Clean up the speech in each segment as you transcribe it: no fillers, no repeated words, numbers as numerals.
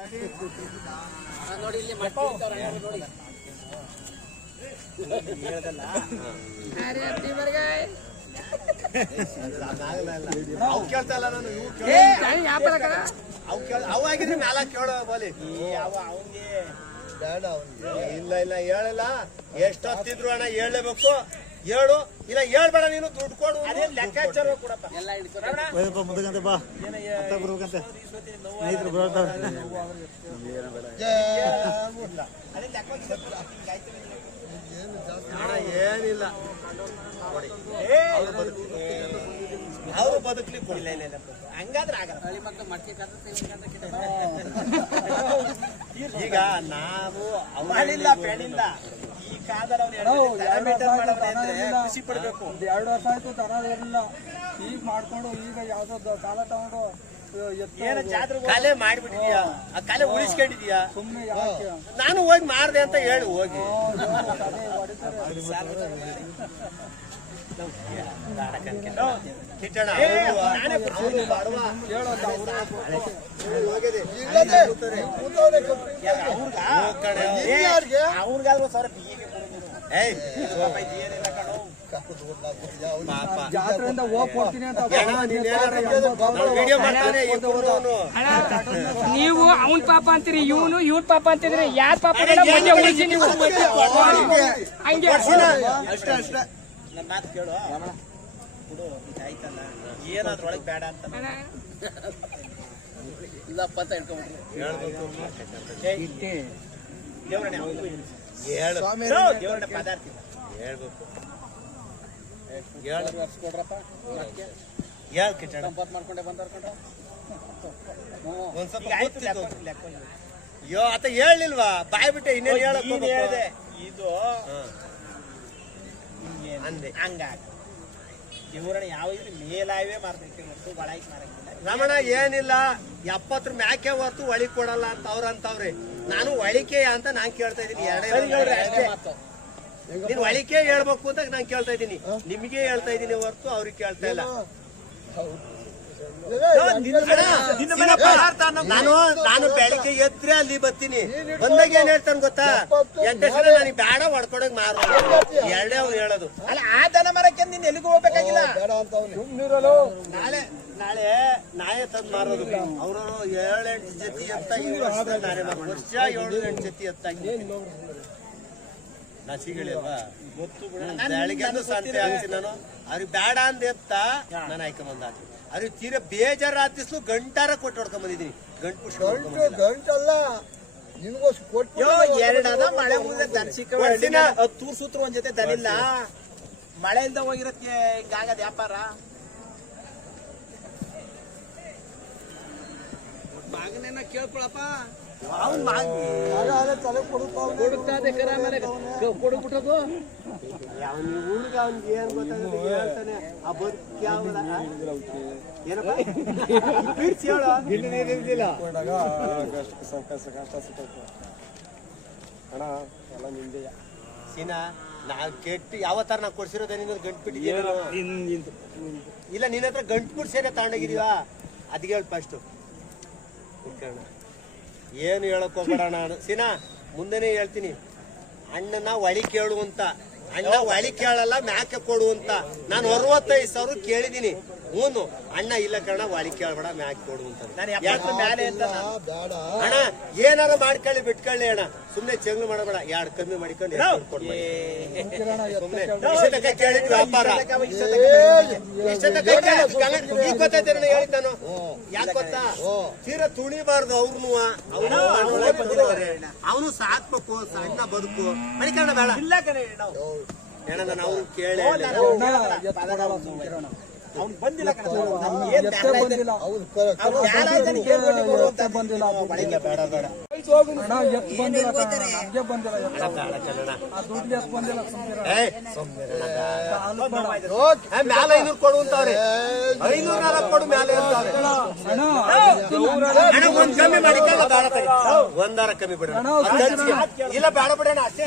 ನೋಡಿ ಇಲ್ಲಿ ನೋಡಿ ಕೇಳ್ತಾ ಇಲ್ಲ ನಾನು ಅವಾಗಿದ್ರೆ ಮ್ಯಾಲ ಕೇಳೋ ಬೋಲಿ ಬೇಡ ಇಲ್ಲ ಇಲ್ಲ ಹೇಳಲ್ಲ ಎಷ್ಟೊತ್ತಿದ್ರು ಅಣ್ಣ ಹೇಳಲೇಬೇಕು ಹೇಳು ಇಲ್ಲ ಹೇಳ್ಬೇಡ ನೀನು ದುಡ್ಡು ಕೊಡು ಲೆಕ್ಕಾಚಾರ ಕೊಡಪ್ಪ ಎಲ್ಲ ಮುದಕಂತೆ ಬಾ ಬರ್ಬೇಕಂತೆ ಸ್ನೇಹಿತರು ಬರ್ತಾರೆ ಅಣ್ಣ ಏನಿಲ್ಲ ಅವರು ಬದುಕ್ಲಿ ಕೊಡಿಲ್ಲ ಇಲ್ಲ ಇಲ್ಲ ಹಂಗಾದ್ರೆ ಆಗಲ್ಲ ಈಗ ನಾವು ಅವಳಿಲ್ಲ ಬೆಳಿಲ್ಲ ಈ ಕಾಲದಲ್ಲಿ ಖುಷಿ ಪಡ್ಬೇಕು 2 ವರ್ಷ ಆಯ್ತು ದನ ಇರಲಿಲ್ಲ ಈಗ ಮಾಡ್ಕೊಂಡು ಈಗ ಯಾವ್ದೋ ಕಾಲ ತಗೊಂಡು ಏನು ಜಾತ್ರೆ ಕಾಲೇ ಮಾಡ್ಬಿಟ್ಟಿದ್ಯಾ ಆ ಕಾಲೇ ಉಳಿಸ್ಕೊಂಡಿದ್ಯಾ ಸುಮ್ಮನೆ ಯಾಕೆ ನಾನು ಹೋಗಿ ಮಾಡ್ದೆ ಅಂತ ಹೇಳಿ ಹೋಗಿ ಜಾತ್ರೆಯಿಂದ ಹೋಗಿ ಕೊಡ್ತೀನಿ ಅಂತ ನೀವು ಅವನ್ ಪಾಪ ಅಂತೀರಿ ಇವ್ನ ಪಾಪ ಅಂತಿದ್ರಿ ಯಾರ ಪಾಪ ನೀವು ಹಂಗೆ ಅಷ್ಟೇ ಅಷ್ಟೇ ನನ್ನ ಮಾತು ಕೇಳು ಕೊಡು ಆಯ್ತಲ್ಲ ಏನಾದ್ರೊಳಗೆ ಬೇಡ ಅಂತ ಇಲ್ಲಪ್ಪ ಅಂತ ದೇವರಣ್ಣ ಪದಾರ್ಥ ಹೇಳ್ಬೇಕು ಹೇಳ ಕಿಚಣ ಮಾಡ್ಕೊಂಡೆ ಬಂದವ್ರ ಒಂದ್ ಸ್ವಲ್ಪ ಅಯ್ಯೋ ಆತ ಹೇಳಿಲ್ವಾ ಬಾಯ್ ಬಿಟ್ಟೆ ಇನ್ನೇನು ಹೇಳಿದೆ ಇದು ಅಂದೆ ಹಂಗಾಗ ದೇವರಣ್ಣ ಯಾವ ಮೇಲಾಯವೇ ಮಾರ್ಬೇಕು ಒಳಗೆ ಮಾರಂಗಿಲ್ಲ ರಮಣ ಏನಿಲ್ಲ 70 ಮ್ಯಾಕೆ ಹೊರ್ತು ಒಳಿಕೆ ಕೊಡಲ್ಲ ಅಂತ ಅವ್ರಂತವ್ರಿ ನಾನು ಒಳಿಕೆ ಅಂತ ನಾನ್ ಕೇಳ್ತಾ ಇದೀನಿ ಎರಡೇ ನೀನ್ ಒಳಿಕೆ ಹೇಳ್ಬೇಕು ಅಂತ ನಾನ್ ಕೇಳ್ತಾ ಇದೀನಿ ನಿಮ್ಗೆ ಹೇಳ್ತಾ ಇದೀನಿ ಹೊರ್ತು ಅವ್ರಿಗೆ ಕೇಳ್ತಾ ಇಲ್ಲ ನಾನು ಬೆಳಿಗ್ಗೆ ಎದ್ರೆ ಅಲ್ಲಿ ಬರ್ತೀನಿ ಬಂದಾಗ ಏನ್ ಹೇಳ್ತಾನೆ ಗೊತ್ತಾ ಎಂಟೆಸಲ ನನಗೆ ಬೇಡ ಹೊಡ್ಕೊಡಂಗ್ ಮಾರು ಎರಡೇ ಅವ್ನು ಹೇಳೋದು ಅಲ್ಲ ಆ ದನ ಮರಕ್ಕೆ ನೀನ್ ಎಲ್ಲಿಗೂ ಹೋಗ್ಬೇಕಾಗಿಲ್ಲ ನಾಳೆ ನಾಳೆ ನಾಳೆ ತಂದ್ ಮಾರೋದು ಅವರು 7-8 ಜೊತೆ ಎತ್ತಾಗಿ ವರ್ಷ 7-8 ಜೊತೆ ಎತ್ತಾಗಿ ನಸಿಗಳಿಲ್ವಾ ಬೆಳಿಗ್ಗೆ ಸಂತೆ ಹಾಕ್ತೀನಿ ನಾನು ಅವ್ರಿಗೆ ಬೇಡ ಅಂದ ಎತ್ತ ನಾನು ಆಯ್ಕೊಂಬಂದ ಅವ್ರಿಗೆ ತೀರ ಬೇಜಾರ ಹತ್ತಿಸ್ಲು ಗಂಟಾರ ಕೊಟ್ಟು ಹೊಡ್ಕೊಂಡ್ ಬಂದಿದ್ದೀನಿ ಗಂಟಲ್ಲ ಎರಡದ ಮಳೆ ಮುಂದೆ ದರ್ಶಿಕ ತೂರ್ ಸೂತ್ರ ಒಂದ್ ಜೊತೆ ದನಿಲ್ಲ ಮಳೆ ಇಲ್ದ ಹೋಗಿರತ್ತೆ ಹಿಂಗಾಗದ ವ್ಯಾಪಾರ ಮಗನೇನ ಕೇಳ್ಕೊಳಪ್ಪ ಅವ್ನ್ ಕೊಡುತ್ತದೆ ಕರ ಮೇಲೆ ಕೊಡ್ಬಿಟ್ಟದು ಹುಡುಗ ಅವ್ನಿಗೆ ಏನ್ ಗೊತ್ತಾಗುತ್ತೆ ಹೇಳ್ತಾನೆ ಆ ಬದುಕಿ ಏನಪ್ಪ ಬಿಡ್ಸಿ ಹೇಳ ಅಣ್ಣ ಎಲ್ಲ ನಿಂದೆ ಸೀನಾ ನಾ ಕೆಟ್ಟು ಯಾವ ತರ ನಾ ಕೊಡ್ಸಿರೋದ ನಿನ್ನ ಗಂಟು ಬಿಟ್ಟಿದ್ದೀರ ಇಲ್ಲ ನಿನ್ನ ಹತ್ರ ಗಂಟು ಬಿಟ್ಟು ಸೇರಿ ತಗೊಂಡೋಗಿದೀವ ಅದಕ್ಕೆ ಹೇಳಿ ಫಸ್ಟ್ ಏನು ಹೇಳಕ್ ಹೋಗ್ಬೇಡ ನಾನು ಸೀನಾ ಮುಂದೆನೆ ಹೇಳ್ತೀನಿ ಅಣ್ಣನ ಒಳಿ ಕೇಳು ಅಂತ ಅಣ್ಣ ಒಳಿ ಕೇಳಲ್ಲ ಮ್ಯಾಕೆ ಕೊಡು ಅಂತ ನಾನು 65,000 ಕೇಳಿದೀನಿ ಹೂನು ಅಣ್ಣ ಇಲ್ಲ ಕಾರಣ ಒಳಿ ಕೇಳಬೇಡ ಮ್ಯಾಕೆ ಕೊಡು ಅಂತ ಅಣ್ಣ ಏನಾರ ಮಾಡ್ಕೊಳ್ಳಿ ಬಿಟ್ಕೊಳ್ಳಿ ಅಣ್ಣ ಸುಮ್ನೆ ಚೆಂಗ್ಳು ಮಾಡಬೇಡ 2 ಕಮ್ಮಿ ಮಾಡಿಕೊಂಡು ಕೇಳಿದ್ ವ್ಯಾಪಾರ ಈಗ ಗೊತ್ತಾಯ್ತು ಹೇಳಿದ್ ನಾನು ಯಾಕೆ ಗೊತ್ತಾ ತೀರ ತುಣಿಬಾರ್ದು ಅವ್ರನ್ನು ಅವನು ಸಾಕ್ಬೇಕು ಸಣ್ಣ ಬದುಕು ಮಡಿಕಣ್ಣ ಬೇಡ ಇಲ್ಲ ಕಣೆ ಅಣ್ಣ ನಾನು ಅವ್ರು ಕೇಳಿ ಅವ್ನು ಬಂದಿಲ್ಲ ಮ್ಯಾಲ 500 ಕೊಡು ಅಂತವ್ರೆ 500 ಕೊಡು ಮ್ಯಾಲೆ ಒಂದ್ ಕಮ್ಮಿ ಮಾಡಿ ಒಂದಾರ ಕಮ್ಮಿ ಬಿಡ ಇಲ್ಲ ಬೇಡ ಬಿಡೋಣ ಅಷ್ಟೇ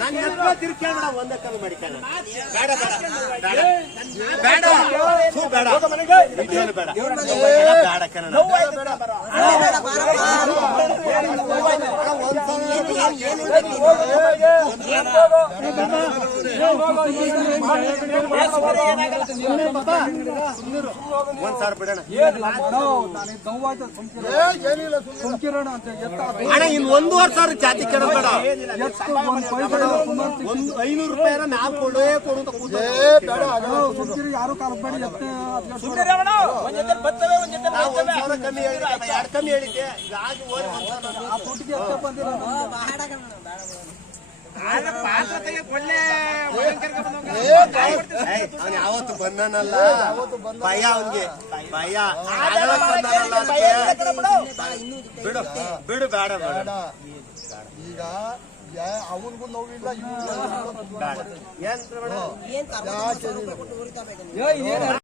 ನಾನು ತಿರ್ಕೇಳ ಒಂದ ಕಮ್ಮಿ ಮಾಡಿ ಬೇಡ ಬೇಡ ಬೇಡ ಬೇಡ ಇದೇನು ಬೇಡ ಬೇಡ ಕಣ ಒಂದ್ಸಾರಿ ಬಿಡೋಣ ಅಣ್ಣ ಇನ್ 1,500 ಜಾತಿ ಕೇಳೋದು ಬೇಡ. ಒಂದು 500 ರೂಪಾಯಿನ ನಾವು ಕೊಡೇ ಕೊಡು ಅಂತ ಕೂತ ಯಾರು ಕಾಲಬೇಡಿ ನಾವು 1,000 ಕಮ್ಮಿ ಹೇಳಿದ್ದೆ 2 ಕಮ್ಮಿ ಹೇಳಿದ್ದೆ ಈಗ ಆಗಿ ಹೋಗಿ 1,000 ಆ ದುಡ್ಡಿಗೆ ಎಷ್ಟೇ ಬಂದಿಲ್ಲ ಅವ್ನು ಯಾವತ್ತು ಬಂದನಲ್ಲ ಭಯ ಅವನ್ಗೆ ಭಯ ಬಿಡು ಬಿಡು ಬೇಡ ಬೇಡ ಈಗ ಅವನಿಗೂ ನೋವಿಲ್ಲ ಏನ್